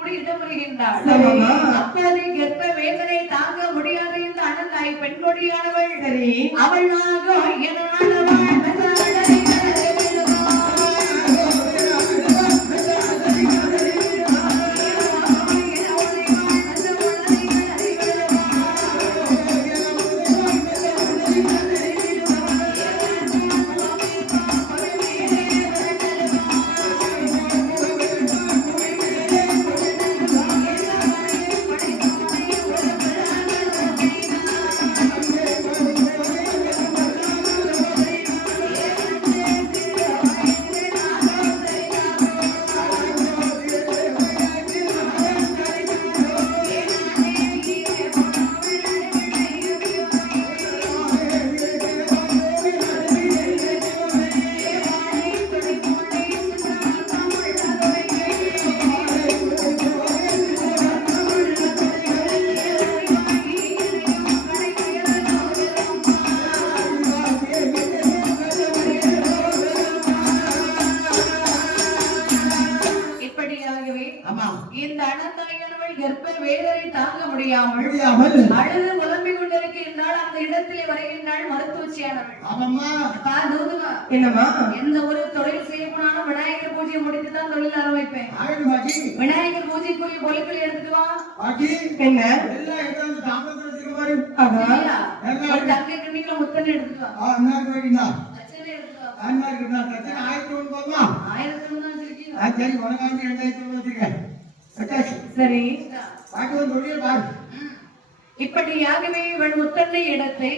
கூட இடம்பெறுகின்றாள். அப்போது கர்ப்ப வேதனை தாங்க முடியாத இந்த அனந்தாய் பெண் கொடியானவள் அவளாக இந்த அனந்தாயனவள் கர்ப்ப வேதனை தாங்க முடியாமல் அழுது புலம்பிக் கொண்டிருக்கின்றாள். அந்த இடத்திலே வருகின்றாள் மருத்துவச்சியானவள். என்னமா எந்த ஒரு தொழில் செய்ய போனாலும் விநாயகர் பூஜையை முடித்து தான் தொழில் ஆரம்பிப்பேன். விநாயகர் பூஜைக்குரிய பொருட்களை எடுத்துட்டு வா. என்ன தங்க கிண்ணிக்குள்ள முத்தனை எடுத்துட்டு வா. 1000 சரி இப்படியாகவே இவள் முத்தன்னை இடத்தை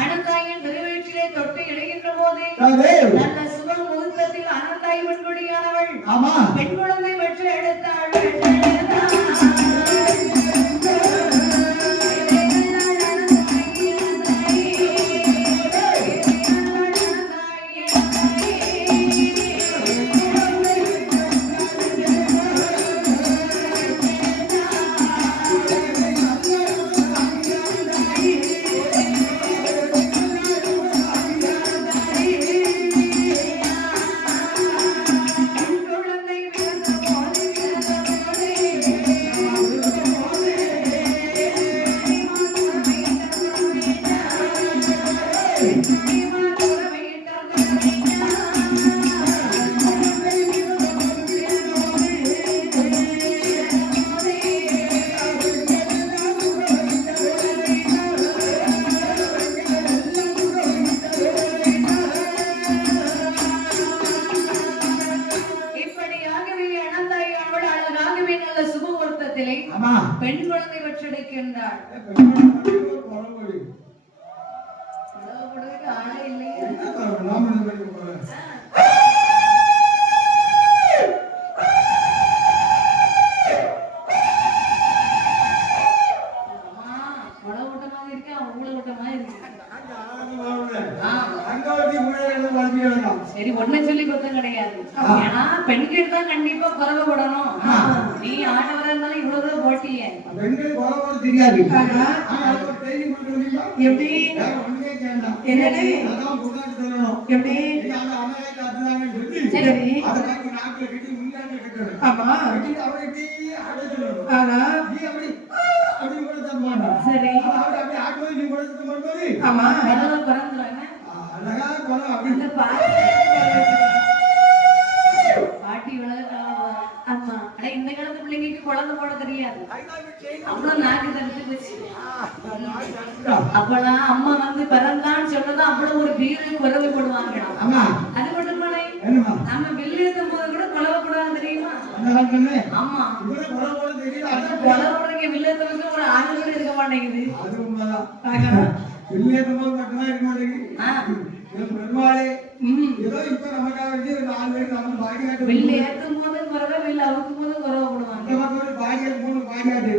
அனந்தாயின் திருவயிற்றிலே தொட்டு இடுகின்ற போது நல்ல சுப முகூர்த்தத்தில் அனந்தாய் பெண்குடியானவள் பெண் குழந்தை பெற்று எடுத்தாள். பெண் குழந்தை பெற்றெடுக்கின்றாள். ஆளே இல்லையே. சரி ஒன்ன சொல்லி கொத்தம் கிடையாது. ஏன்னா பெண்கள் தான் கண்டிப்பா குறவப்படணும். நீ ஆடவரா இருந்தாலும் இவ்வளவு போட்டியே பெண்கள் குறவப்பட தெரியாது. எப்படி என்னது எப்படி சரி ஆமா சரி ஆமா பாட்டி ஆமா இந்த காலத்து பிள்ளைங்களுக்கு குழந்தை போட தெரியாது. அவ்வளவு நாக்கு தடுத்து போச்சு. அப்பெல்லாம் அம்மா வந்து பிறந்தான்னு சொன்னதான் அவ்வளவு ஒரு வீர குறவு போடுவாங்க. அது மட்டும் நம்ம வில்லேத்தும் போது கூட குழவை போடுவாங்க தெரியுமா? ஆமா குழவை வில்லேத்துக்கு ஒரு ஆணு கூட இருக்க மாட்டேங்குது. பெருமாளே ஏதோ இப்ப நமக்காக ஒரு 4 பேர் நம்ம பாக்கியாட்டு வில்ல ஏத்தும் போது குறவை வில்ல அவுக்கும் போது குறவை போடுவாங்க. இந்த பக்கம் ஒரு பாக்கியாட்டு 3 பாக்கியாட்டு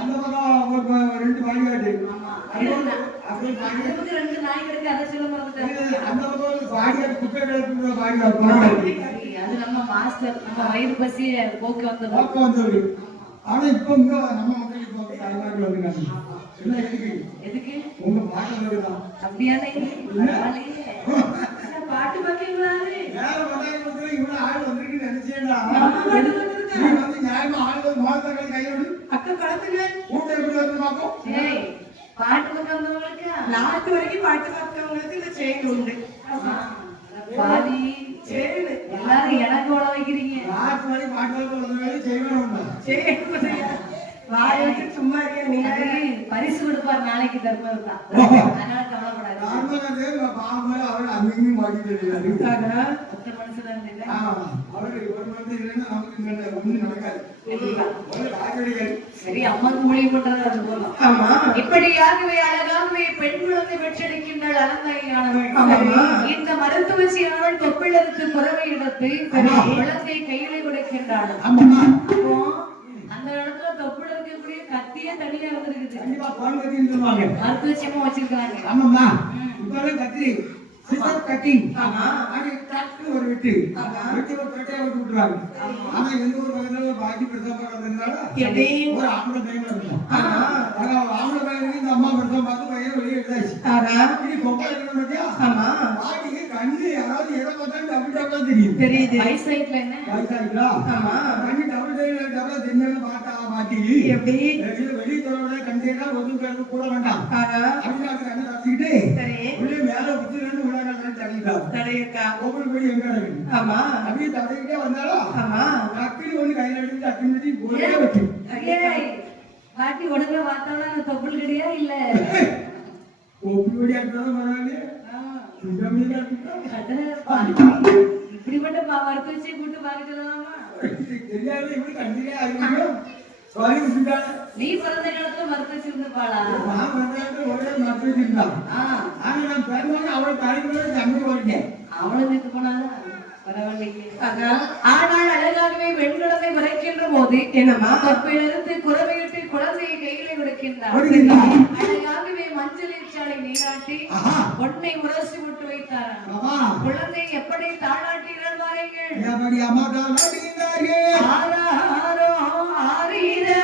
அந்த பக்கம் ஒரு 2 பாக்கியாட்டு அப்படி பாக்கியாட்டு 2 நாய் கிடக்கு. அதை சொல்ல மறந்துட்டேன். அந்த பக்கம் ஒரு பாக்கியாட்டு குப்பை கிடக்குற பாக்கியாட்டு அது நம்ம மாஸ்டர் நம்ம வயிறு பசி போக்கு வந்தது. ஆனா இப்ப இங்க நம்ம மக்களுக்கு இப்போ தாய்மார்கள் வந்துருக்காங்க. என்ன எதுக்கு உங்க பாட்டு தான் அப்படியானே பாட்டு பாத்தீங்களா? வேற மதாயத்துல இவ்வளவு ஆள் வந்திருக்கு நினைச்சேடா. நீ வந்து நியாயமா ஆள் காலத்தை கையோடு அக்கா களத்துல ஊட்ட எப்படி வந்து பார்ப்போம். பாட்டு வந்தவங்களுக்கு நாட்டு வரைக்கும் பாட்டு பார்த்தவங்களுக்கு இந்த செயல் உண்டு. பாதி செயல் எல்லாரும் எனக்கு உழ வைக்கிறீங்க. நாட்டு வரைக்கும் பாட்டு வந்தவங்க செய்யணும். செயல் வாய்க்கு சும்மா இருக்க நீங்க பரிசு கொடுப்பார் நாளைக்கு தர்மம் தான். அதனால கவலைப்படாது. அவர் அங்கேயும் மாட்டிட்டு ஒத்த மனுஷன் இருந்தீங்க. அவரு ஒரு மனுஷன் இல்லைன்னா நமக்கு ஒன்றும் நடக்காது. சரி அம்மாக்கு மொழி பண்றது அது போதும். ஆமா இப்படியாகவே அழகாகவே பெண் குழந்தை பெற்றெடுக்கின்றாள் அலங்காரியானவள். இந்த மருத்துவச்சியானவள் தொப்பிலருக்கு புறவை எடுத்து குழந்தை கையில கொடுக்கின்றாள். அப்போ அந்த இடத்துல தொப்புல இருக்கக்கூடிய கத்தியே தனியா இருந்திருக்குது. கண்டிப்பா பான் கத்தின்னு சொல்லுவாங்க. மருத்துவச்சியமா வச்சிருக்காங்க. ஆமாம்மா இப்ப கத்திரி சிஸ்டர் கட்டிங். ஆமா அது கட்டு ஒரு வெட்டு வெட்டி ஒரு கட்டையை விட்டு விட்டுருவாங்க. ஆனா எந்த ஒரு பக்கத்துல பாக்கி பிரசவம் பார்க்கறதுனால ஒரு ஆம்பளை பையன் இருக்கும். ஆம்பளை பையனுக்கு இந்த அம்மா பிரசவம் பார்த்து பையன் வெளியே எடுத்தாச்சு. இது பொம்பளை இருக்கணும் பத்தியா? ஆமா பாட்டிக்கு கண்ணு யாராவது எதை பார்த்தாலும் டபுள் டபுளா தெரியும். தெரியுது வயசாயிட்டுல என்ன வயசாயிங்களா? ஆமா கண்ணு டபுள் டபுளா தெரிஞ்சு பார்த்தா பாட்டி எப்படி வெளியே தொடர்பு கண்டேனா ஒரு பேருக்கு கூட வேண்டாம் அப்படின்னு கண்ணை தப்பிக்கிட்டு சரி உள்ளே மேல புத்து ரெண்டு உலகம் தடையிட்டான் தடையக்கா ஒவ்வொரு படி எங்க இருக்கு. ஆமா அப்படியே தடைக்கிட்டே வந்தாலும் ஆமா டக்குனு ஒண்ணு கையில எடுத்து டக்குனு போயே வச்சு பாட்டி உடனே பார்த்தாலும் அந்த தொப்புள் கிடையா இல்ல ஒப்பி வழியா இருந்தாலும் பரவாயில்ல. இப்படிப்பட்ட மருத்துவச்சியை கூட்டு பார்க்கலாமா? தெரியாத இப்படி கண்டிப்பா அறிவிக்கும் சாரி விட்டுட்டாங்க. நீ பிறந்த காலத்துல மருத்துவச்சி இருந்திருப்பாளா? நான் பிறந்த காலத்துல ஒரே மருத்துவச்சி இருந்தான். ஆனா நான் பிறந்தவங்க அவளை தாய்க்கு தம்பி போயிருக்கேன். அவளும் நின்று போனாலும் பரவாயில்லையே. ஆனால் அழகாகவே பெண்களை மறைக்கின்ற போது என்னமா தொப்பிலிருந்து குறவையிட்டு குழந்தையை கையில கொடுக்கின்றார். அழகாகவே மஞ்சளில் சாலை நீராட்டி பொன்னை உரசி விட்டு வைத்தாராம். குழந்தை எப்படி தாளாட்டினார் பாருங்கள். அம்மா தாளாட்டினார்கள். ஆராரோ ஆரீரோ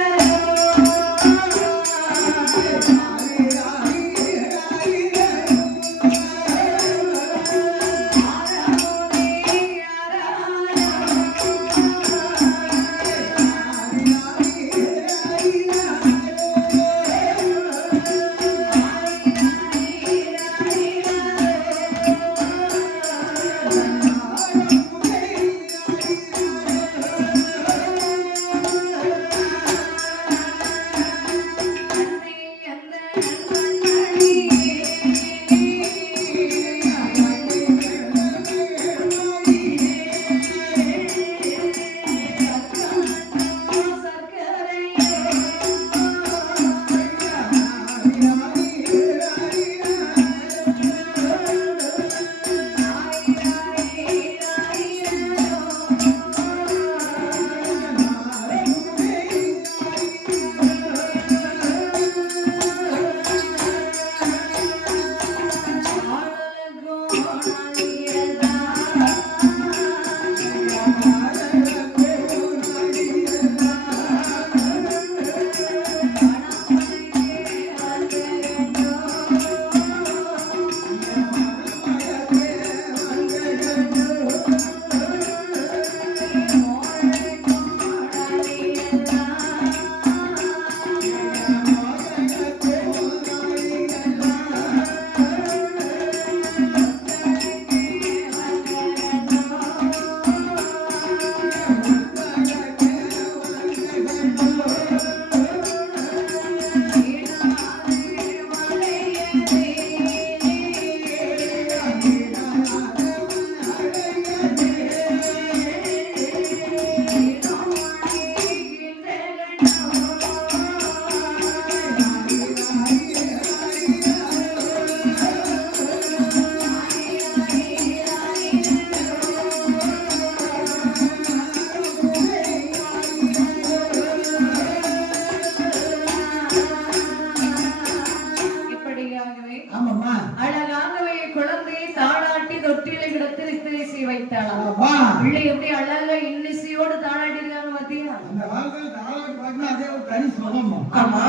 பிள்ளை எப்படி அழகா இன்னிசையோடு தாளாட்டி இருக்காங்க பாத்தீங்களா? அந்த காலத்துல தாளாட்டி பாத்தீங்கன்னா அதே ஒரு தனி சுகமா. ஆமா,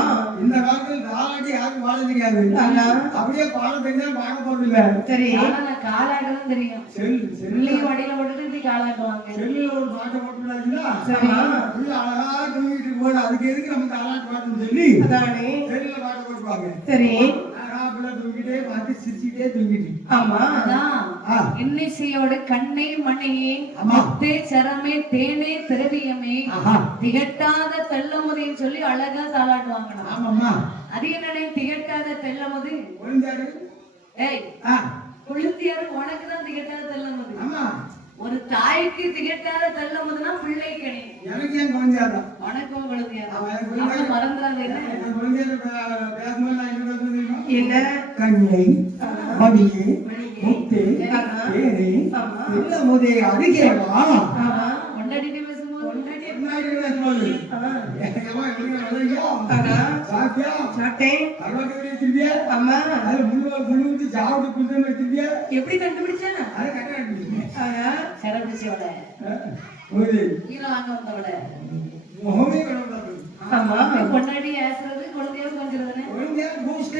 இந்த காலத்துல தாளாட்டி யாருக்கும் பாட தெரியாது. அப்படியே பாட தெரிஞ்சா பாட போறது இல்ல. சரி, ஆனா நான் காலாட்டதான் தெரியும். செல் பிள்ளையும் வடியில போட்டுட்டு தாளாட்டுவாங்க. செல்லுல ஒரு பாட்டை போட்டுடாதீங்களா? சரி. உள்ள அழகா தூங்கிட்டு போது அதுக்கு எதுக்கு நம்ம தாளாட்டு பாட்டுன்னு சொல்லி அதானே. செல்லுல பாட்டு போட்டுவாங்க. சரி. அழகா பிள்ளை தூங்கிட்டே பார்த்து சிரிச்சுட்டே தூங்கிட்டு. ஆமா. அதான் இன்னிசையோட கண்ணை மணியே ஆமா. முத்தே சரமே தேனே திரவியமே ஆஹா. திகட்டாத தெள்ளமுதின்னு சொல்லி அழகா தாளாட்டுவாங்கண்ணா. ஆமாம்மா. அது என்னன்னே திகட்டாத தெள்ளமுது? ஒழுங்காரு. ஏய் ஆ. குளிர்த்தியாரு உனக்கு தான் திகட்டாத தெள்ளமுது. ஆமா. ஒரு தாய்க்கு திகட்டாத தெள்ளமுதுனா பிள்ளை கணி. எனக்கு ஏன் குழந்தையாதான்? உனக்கும் குழந்தையா? அவன் எனக்கு அப்ப குழந்தை- மறந்துடாதே. என் குழந்தைய பேசும்போது நான் என்ன பேசுறது தெரியுமா? என்ன? கண்ணை மணியே முத்தே ஆமா. தேனே ஆமா. இல்ல முதே அருகேவா ஆமா. கொண்டாடிட்டு பேசும்போது முன்னாடி பேசும்போது ஆ. ஏம்மா, எப்படிங்க வர்றீங்க? ஆனா. சாப்பிட்டியா? சாப்பிட்டேன். அருவாக்கரையை வச்சிருக்கியா? ஆமா. அது முழு ஊத்தி சாப்பிட்டு குடுத்து வச்சிருக்கியா? எப்படி கண்டுபிடிச்சா? அதை கட்ட ஆனா. சிறப்பிச்சோட கீழே வாங்க வந்தவட முகமே கிடக்கூடாது. ஆமா. கொண்டாடி ஏசுறது குழந்தையோட கொஞ்சிருதுன்னு. ஒழுங்கா பூஸ்ட்.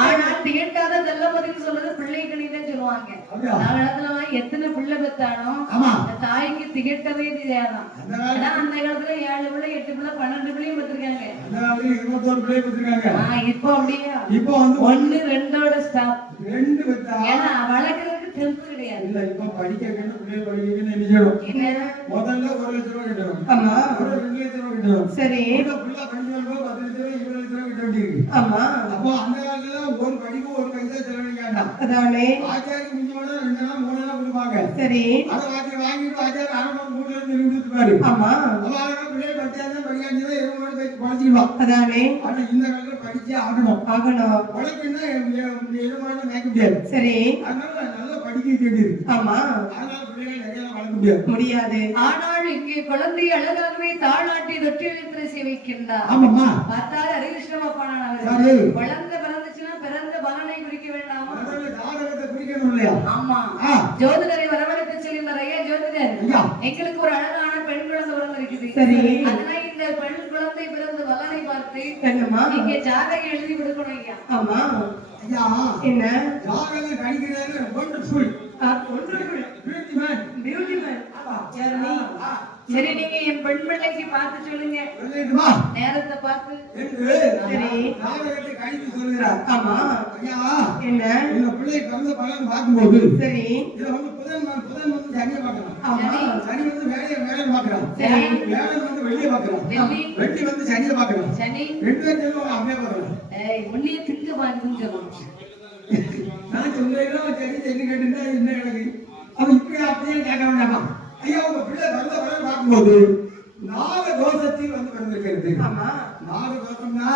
ஆனா திகட்டாத தெள்ளமுதின்னு சொல்றது பிள்ளை கணிதான் சொல்லுவாங்க. அப்படியா? நான் இடத்துல எத்தனை பிள்ளை பெத்தானோ ஆமா. அந்த தாய்க்கு திகட்டவே தெரியாதான். அந்த காலத்துல ஆனா அந்த காலத்துல 7 பிள்ளை 8 பிள்ளை 12 பிள்ளையும் பெற்றிருக்காங்க. அந்த காலத்துல 21 பிள்ளை பெற்றிருக்காங்க. இப்போ அப்படியே இப்போ வந்து 1 2ஓட ஸ்டாப். 2 பெத்தா ஏன்னா வளர்க்கறதுக்கு தெம்பு கிடையாது. இல்ல. இப்ப படிக்க வேண்டும், பிள்ளைகள் படிக்க வேண்டும் என்ன செய்யணும்? என்ன முதல்ல 1 லட்சம் ரூபாய் கட்டணும். ஆமா. ஒரு 2 லட்சம் ரூபாய் கட்டணும். சரி. இந்த புள்ள படிக்க வேண்டும் 10 லட்சம் ரூபாய் 20 லட்சம் ரூபாய் கட்ட வேண்டியிருக்கு. ஆமா. அப்போ அந்த காலத்துல ஒரு படிப்பு ஒரு பைசா செலவழிக்க வேண்டாம். அதானே. ஆச்சாரிக்கு மிஞ்சோட 2 நாள் 3 நாள் கொடுப்பாங்க. சரி. அதை வாங்கிட்டு ஆச்சாரி அரவணை 3 லட்சம் கொடுத்துருப்பாரு. ஆமா. அப்ப அதெல்லாம் பிள்ளைகள் படிச்சாதான் படிக்காச்சுதான் எருமோடு போய் படிச்சுக்கலாம். அதானே. ஆனா இந்த காலத்துல படிச்சே ஆகணும். ஆகணும். உழைக்குன்னா எருமாடு மேய்க்க முடியாது. சரி. அதனால நல்லா படிக்க வேண்டியது. ஆமா. அதனால பிள்ளைகள் நிறைய வளர்க்க முடியாது. முடியாது. ஆனால் இங்கே குழந்தை அழகாகவே தாளாட்டி தொட்டி வைத்து சேவிக்கின்றார். ஆமாம்மா. பார்த்தால் ஹரிகிருஷ்ணபாணன் சரி. அவர் குழந்தை பிறந்துச்சுன்னா பிறந்த பலனை குறிக்க வேண்டாமா? முதல்ல ஜாதகத்தை குறிக்கணும் இல்லையா? ஆமா. ஆ. ஜோதிடரை வரவழைத்து செல்கின்றார். ஐயா ஜோதிடர், ஐயா. எங்களுக்கு ஒரு அழகான பெண் குழந்தை பிறந்திருக்குது. சரி. அதனால இந்த பெண் குழந்தை பிறந்த பலனை பார்த்து என்னம்மா? இங்கே ஜாதகம் எழுதி கொடுக்கணும் ஐயா. ஆமா. ஐயா, என்ன? ஜாதகம் கணிக்கிறது wonderful. ஒன்றுக்குள். Beauty man. Beauty man. யாரு நீ? சரி, நீங்க என் பெண் பிள்ளைக்கு பார்த்து சொல்லுங்க. சொல்லிடுமா? நேரத்தை பார்த்து. என்று சரி. ஜாதகத்தை கணித்து சொல்கிறார். ஆமா. ஐயா, என்ன? இந்த பிள்ளை பிறந்த பலன் பார்க்கும்போது சரி. இதுல வந்து புதன் வந்து சனியை பார்க்கலாம். ஆமா. சனி வந்து வேலையை பார்க்கலாம். சரி. வேலை வந்து வெளியே பார்க்கலாம். வெள்ளி வெள்ளி வந்து சனியை பார்க்கலாம். சனி 2 பேரும் ஒரு அம்மையை பார்க்கலாம். உன்னையே திங்க பாருன்னு சொல்லணும். நான் சொல்றேன் சரி சரி கேட்டுட்டா என்ன எனக்கு அவன் இப்படி அப்படியே கேட்க வேண்டாமா? ஐயா, உங்க பிள்ளை பிறந்த பலன் பார்க்கும்போது நாக தோஷத்தில் வந்து பிறந்திருக்கிறது. ஆமா. நாக தோஷம்னா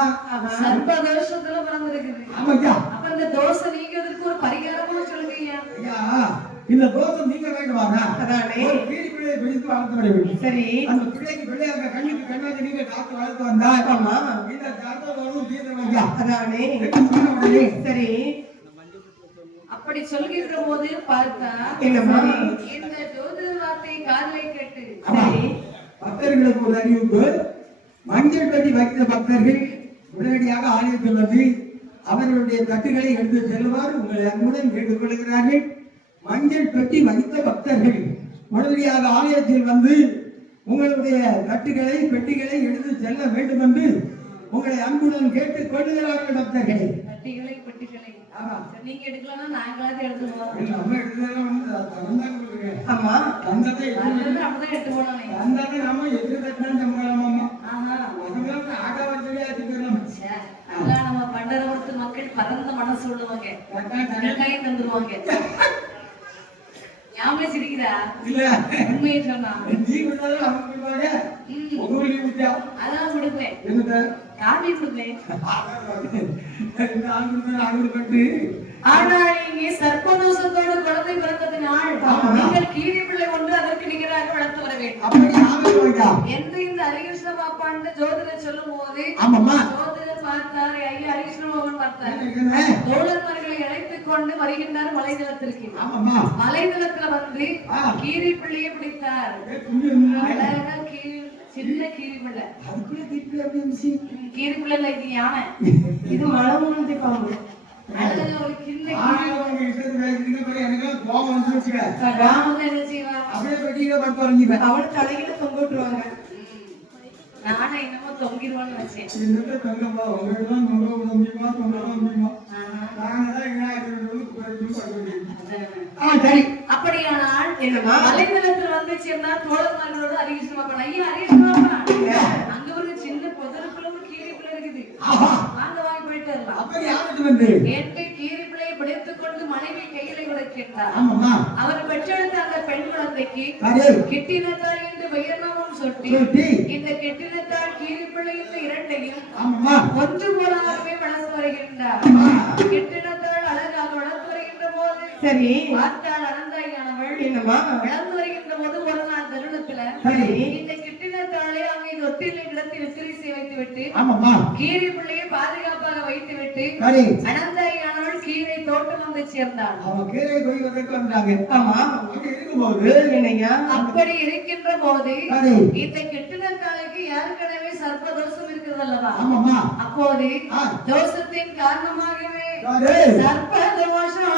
சர்ப்ப தோஷத்துல பிறந்திருக்குது. ஆமாய்யா. அப்ப இந்த தோஷம் நீங்கிறதுக்கு ஒரு பரிகாரமும் சொல்லுங்க ஐயா. ஐயா, இந்த தோஷம் நீங்க வேண்டுமானா? அதானே. ஒரு பீடி பிள்ளையை பிடித்து வளர்த்து வர வேண்டும். சரி. அந்த பிள்ளைக்கு பிள்ளையாக கண்ணுக்கு கண்ணாக நீங்க காத்து வளர்த்து வந்தால் ஆமா. இந்த தர்மதோஷம் தீர்ந்து ஐயா. அதானே. உடனே சரி. அப்படி சொல்கின்ற போது பார்த்தா என்னம்மா? இந்த ஜோதிட வார்த்தை காதலை கேட்டு சரி. பக்தர்களுக்கு ஒரு அறிவிப்பு. மஞ்சள் பெட்டி வைத்த பக்தர்கள் உடனடியாக ஆலயத்தில் வந்து அவர்களுடைய தட்டுகளை எடுத்து செல்லுமாறு உங்களை அன்புடன் கேட்டுக்கொள்கிறார்கள். மஞ்சள் பெட்டி வைத்த பக்தர்கள் உடனடியாக ஆலயத்தில் வந்து உங்களுடைய தட்டுகளை பெட்டிகளை எடுத்து செல்ல வேண்டும் என்று உங்களை அன்புடன் கேட்டுக் கொள்ளுகிறார்கள் பக்தர்களே. கட்டிகளை பெட்டிகளை ஆமா. நீங்க எடுக்கலன்னா நாங்களாவது எடுத்துருவோம். நம்ம எடுத்ததெல்லாம் வந்து தந்தாங்க கொடுக்குறேன். ஆமா. தந்ததை அப்படிதான் எடுத்து போனோம். தந்ததை நாம எது தட்டினாலும் சம்பளமாமா. ஆஹா. அதெல்லாம் ஆகா வச்சதே ஆச்சுக்கலாம். ச்சே, அதெல்லாம் நம்ம பண்டரவத்து மக்கள் பரந்த மனசு உள்ளவங்க. கட்டாயம் தந்துருவாங்க. ஞாபகம் சிரிக்கிறா? இல்ல, உண்மையை சொன்னா நீ கொடுத்தாலும் அவங்க கொடுப்பாங்க. உங்க ஊர்ல விட்டியா? அதான் கொடுப்பேன். என்னது? காபி கொடுப்பேன். இந்த ஆள் கொடுத்தா ஆள் கொடுப்பட்டு. ஆனால் இங்கே சர்ப்பதோஷத்தோடு குழந்தை பிறந்ததினால் நீங்கள் கீழி பிள்ளை ஒன்று அதற்கு நிகராக வளர்த்து வர வேண்டும். அப்படி ஆகவே போயிட்டா. என்று இந்த ஹரிகிருஷ்ண பாப்பான்னு ஜோதிடர் சொல்லும் போது ஆமாம்மா. ஜோதிடர் பார்த்தார். ஐயா ஹரிகிருஷ்ண பாபன் பார்த்தார். என்ன? தோழர்மர்களை அழைத்துக் கொண்டு வருகின்றார் மலைதளத்திற்கு. ஆமாம்மா. மலைதளத்துல வந்து கீரி பிள்ளையை பிடித்தார். அழகா சின்ன கீரி பிள்ளை. அதுக்குள்ள தீர்ப்பு எப்படி இருந்துச்சு? கீரி பிள்ளை இல்ல, இது யானை. இது மலமுந்தி பாம்பு. அழகா ஒரு சின்ன ஆனா உங்க இஷ்டத்துக்கு பேசுறீங்க பாரு, எனக்கெல்லாம் கோபம் வந்துருச்சுங்க. ராமன் என்ன செய்வார்? அப்படியே பெட்டி தொட்டியில படுத்து வரீங்க அவனை தலையில தொங்க விட்டுருவாங்க. நானே என்னமோ தொங்கிடுவான்னு வச்சேன். என்னத்த தங்கம்மா உங்களுக்கு தான் தொங்க விட முடியுமா தொங்க விட முடியுமா நாங்க தான் சரி. அப்படியானால் என்னம்மா வலைதளத்துல வந்து சேர்ந்தா தோழர்மார்களோட அறிவிச்சுவாப்பா ஐயா அறிவிச்சுவாப்பா அங்க ஒரு சின்ன புதருக்குள்ள ஒரு கீரிப்புள்ள இருக்குது. வாங்க வாங்கி போயிட்டு வரலாம். அப்ப யாருக்கு வந்து எட்டு கீரிப்பிள்ளையை பிடித்துக் கொண்டு மனைவி கையில கொடுக்கின்றார். ஆமாம்மா அவர் பெற்றெடுத்த அந்த பெண் குழந்தைக்கு கிட்டினத்தாள் என்று பெயர்நாமம் சுட்டி இந்த கிட்டினத்தாள் கீரிப்பிள்ளை இந்த இரண்டையும் ஆமாம்மா ஒன்று போலாகவே வளர்த்து வருகின்றார். கிட்டினத்தாள் அழகாக வளர்த்து வருகின்ற போது சரி பார்த்தாள் அனந்தாயியானவள் என்னம்மா வளர்ந்து வருகின்ற போது ஒரு நாள் தருணத்துல இந்த கிட்டினத்தாளை அங்கே தொட்டிலை கிடத்தி விசிறி வைத்து விட்டு ஆமாம்மா கீரி பிள்ளையை பாதுகாப்பாக வைத்து விட்டு அனந்தாயியானவள் கீரை தோட்டம் வந்து சேர்ந்தாள். அவன் கீரை போய் வரைக்கும் வந்தாங்க. ஆமா அப்படி இருக்கும்போது என்னையா அப்படி இருக்கின்ற போது இந்த கிட்டினத்தாளுக்கு ஏற்கனவே சர்ப்ப தோஷம் இருக்கிறது அல்லவா? ஆமாம்மா அப்போது தோஷத்தின் காரணமாகவே சர்ப்ப தோஷம்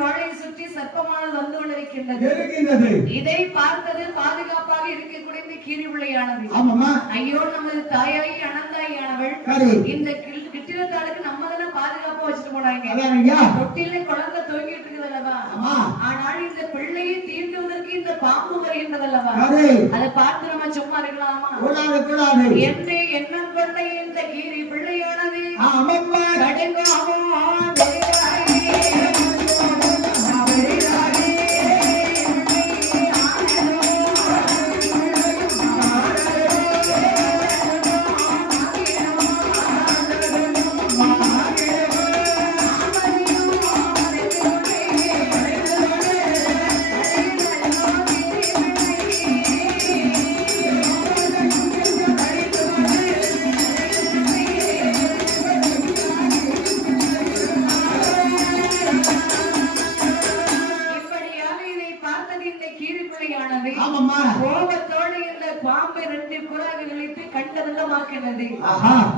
வாழை சுற்றி சர்ப்பமானது வந்து கொண்டிருக்கின்றது. இதை பார்த்தது பாதுகாப்பாக இருக்கக்கூடிய கீரி பிள்ளையானது. ஐயோ நமது தாயாயி அனந்தாயியானவள் இந்த கிட்டினத்தாளுக்கு நம்ம தானே பாதுகாப்பா வச்சுட்டு போனாங்க. தொட்டில குழந்தை தூங்கிட்டு இருக்குது அல்லவா? ஆனால் இந்த பிள்ளையை தீண்டுவதற்கு இந்த பாம்பு வருகின்றது அல்லவா? அதை பார்த்து நம்ம சும்மா இருக்கலாமா என்று எண்ணம் கொண்ட இந்த கீரி பிள்ளையானது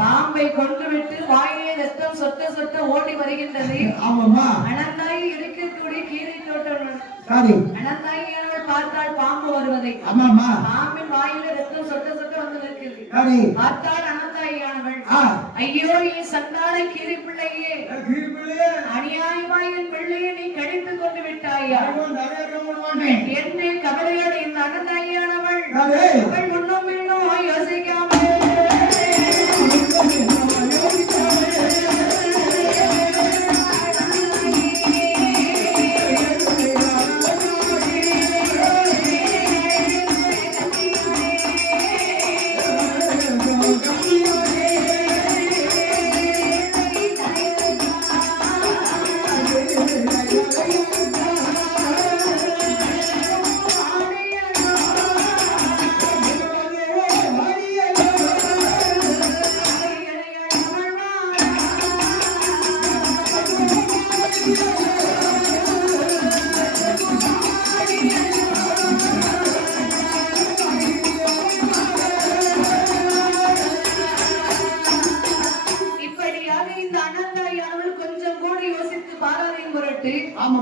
பாம்பை கொண்டு விட்டு வாயிலே ரத்தம் சொட்ட சொட்ட ஓடி வருகின்றது. அனந்தாயி இருக்கக்கூடிய கீரை தோட்டம் அனந்தாயியானவள் பார்த்தால் பாம்பு வருவதை பாம்பின் வாயில ரத்தம் சொட்ட சொட்ட வந்து இருக்கிறது. பார்த்தால் அனந்தாயியானவள் ஐயோ என் சண்டாள கீரி பிள்ளையே அநியாயமா என் பிள்ளையை நீ கடித்து கொண்டு விட்டாயா என்னை கவலையோடு இந்த அனந்தாயியானவள் அவள் முன்னும் இன்னும் யோசிக்காமல்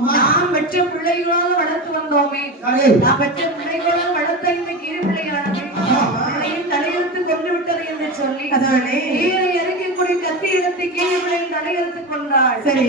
நாம் பெற்ற பிள்ளைகளால் வளர்த்து வந்தோமே நாம் பெற்ற பிள்ளைகளால் வளர்த்த இந்த கீரி பிள்ளையானது பிள்ளையின் தலையெழுத்து கொண்டு விட்டது என்று சொல்லி கீரை இறங்கக்கூடிய கத்தி எடுத்து கீரி பிள்ளையின் தலையெழுத்து கொண்டாள். சரி